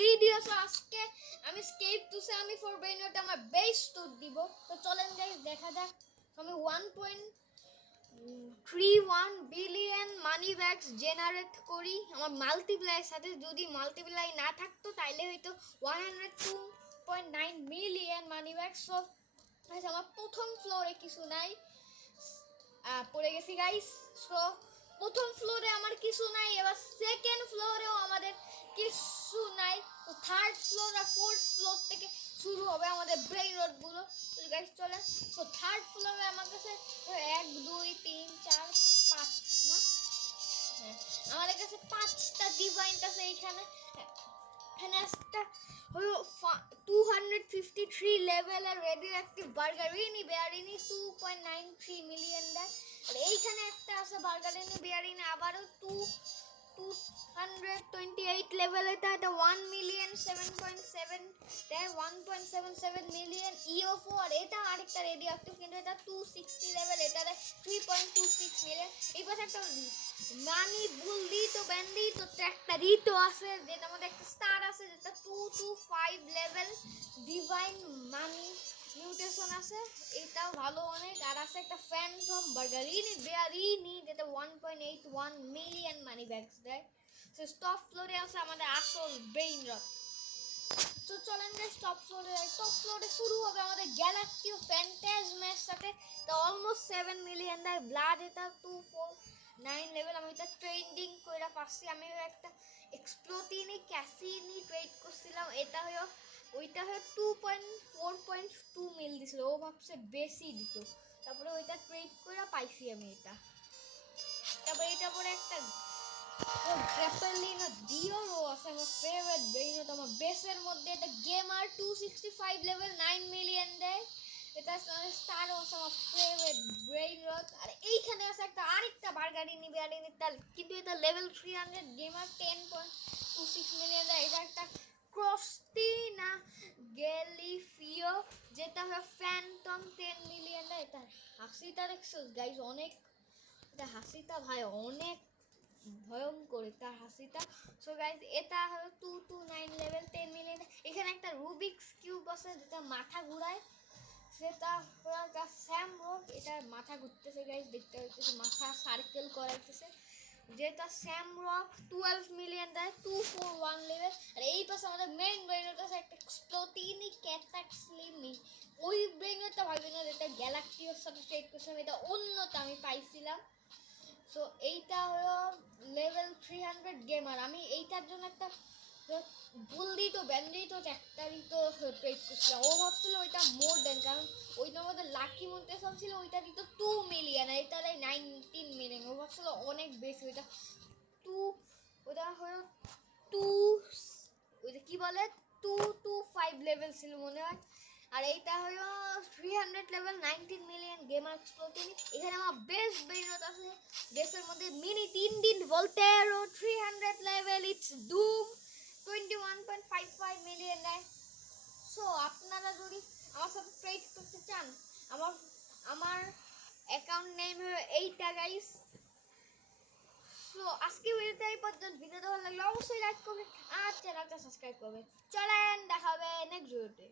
Video. So আজকে আমি escape টুসে আমি ফর ব্রেইনরতে আমার বেস টুর দিব। তো চলেন গাইস দেখা যাক। আমি 1.31 বিলিয়ন মানি ব্যাগস জেনারেট করি আমার মাল্টিপ্লাইয়ের সাথে। যদি মাল্টিপ্লাই না থাকতো তাইলে হয়তো 102.9 মিলিয়ন মানি ব্যাগস। সো আমার প্রথম ফ্লোরে কিছু নাই, পড়ে গেছি গাইস। সো প্রথম ফ্লোরে আমার কিছু নাই, এবার সেকেন্ড ফ্লোরেও আমাদের কিছু নাই। তো থার্ড ফ্লোর আর ফোর্থ ফ্লোর থেকে শুরু হবে আমাদের ব্রেইন রডগুলো। গাইস চলে। সো থার্ড ফ্লোরে আমার কাছে 1 2 3 4 5 না, হ্যাঁ আমাদের কাছে 5টা ডিভাইন আছে এইখানে। এখানে একটা হলো 253 লেভেলের রেডিও অ্যাক্টিভ বার্গারিনি বেয়ারিনি 2.93 মিলিয়ন দেয়। আর এইখানে একটা আছে বার্গারিনি বেয়ারিনি আবারও 228 লেভেল, এটা 1 মিলিয়ন 7.7 দেয় 1.77 মিলিয়ন ইওফো। আর এটা আরেকটা রেডিও অ্যাক্টিভ, কিন্তু এটা 260 লেভেল, এটা 3.26 মিলিয়ন। এই পাশে একটা মানি বুলদি তো ব্যান্ডি তো একটা রিটো আছে, যেটার মধ্যে একটা স্টার আছে, যেটা 225 লেভেল ডিভাইন মানি মিউটেশন আছে, এটাও ভালো অনেক। আর আছে একটা ফ্যান্টম বার্গারিনি বেয়ারিনি, যেটা 1.81 মিলিয়ন মানি ব্যাগস দেয়। সো টপ ফ্লোরে আছে আমাদের আসল ব্রেইন রড। তো চলেন গাইস টপ ফ্লোরে যাই। টপ ফ্লোরে শুরু হবে আমাদের গ্যালাক্টিও ফ্যান্টাজমের সাথে। তো অলমোস্ট 7 মিলিয়ন দেয় ব্লাড, এটা 249 লেভেল। আমি এটা ট্রেন্ডিং করে পাচ্ছি। আমি একটা এক্সপ্লোটিনি ক্যাসিনি ট্রেড করছিলাম, এটা হয়ে ওইটা হয়ে 4.2 মিল দিছিল, ও ভাবছে বেশি দিত। তারপরে ওইটা ট্রেড করে পাইছি আমি এটা। তারপরে এটা পরে একটা গ্র্যাপলিনা ডিওরো আছে আমার ফেভারিট ব্রেইনরড আমার বেসের মধ্যে। এটা গেমার 265 লেভেল 9 মিলিয়ন দেয়, এটা স্টার আছে আমার ফেভারিট ব্রেইনরড। আর এইখানে আছে একটা আরেকটা বার্গারিনি বেয়ারিনি, কিন্তু এটা লেভেল 300 গেমার 10.26 মিলিয়ন দেয়। এটা একটা ক্রস্টিনা গেলিফিও, যেটা হয় ফ্যান্টম 10 মিলিয়ন দেয়। এটা হাসিটা দেখছো গাইজ অনেক, এটা হাসিটা ভাই অনেক ভয়ঙ্কর তার হাসিটা। সো গাইজ এটা হলো 229 লেভেল 10 মিলিয়ন। এখানে একটা রুবিক্স কিউব আছে যেটা মাথা ঘুরায়, সেটা হলো স্যাম রক, এটার মাথা ঘুরতেছে গাইজ, দেখতে হইতেছে মাথা সার্কেল করাইতেছে, যেটা স্যাম রক 12 মিলিয়ন দেয় 241 লেভেল। আর এই পাশে আমাদের মেইন ব্রেইনটা আছে একটা এক্সপ্লোটিনি ক্যাটাক্সলিমি, ওই ব্রেইনটা ভাববেন না, এটা গ্যালাক্টিওর সাথে ট্রেড করছিলাম, এটা অন্যটা আমি পাইছিলাম। সো এইটা হলো লেভেল 300 গেমার। আমি এইটার জন্য একটা বুলদি তো ব্যান্ডি তো চ্যাক্টারি তো ট্রেড করছিলাম, ও ভাবছিল ওইটা মোর দেন, কারণ ওইটার মধ্যে লাকি মোটেশন ছিল, ওইটা দিত 2 মিলিয়ন, আর এটা 19 মিলিয়ন। ও ভাবছিল অনেক বেশি, ওইটা হলো 2 ওইটা কি বলে 225 লেভেল ছিল মনে হয়। আর এইটা হলো 300 লেভেল 19 মিলিয়ন গেমার এক্সপ্লোটিনি। এখানে আমার বেস্ট ব্রেইনরড আছে দেশের মধ্যে মিনি 3 দিন ভোল্টেরো 300 লেভেল, ইটস ডুম 21.55 মিলিয়ন নেয়। সো আপনারা যদি আমার সাথে ট্রেড করতে চান, আমার আমার অ্যাকাউন্ট নেম হলো এইটা গাইস। সো আজকে ভিডিওটা এই পর্যন্ত। ভিডিওটা ভালো লাগলে অবশ্যই লাইক করবেন আর চ্যানেলটা সাবস্ক্রাইব করবেন। চলেন দেখা হবে নেক্সট ভিডিওতে।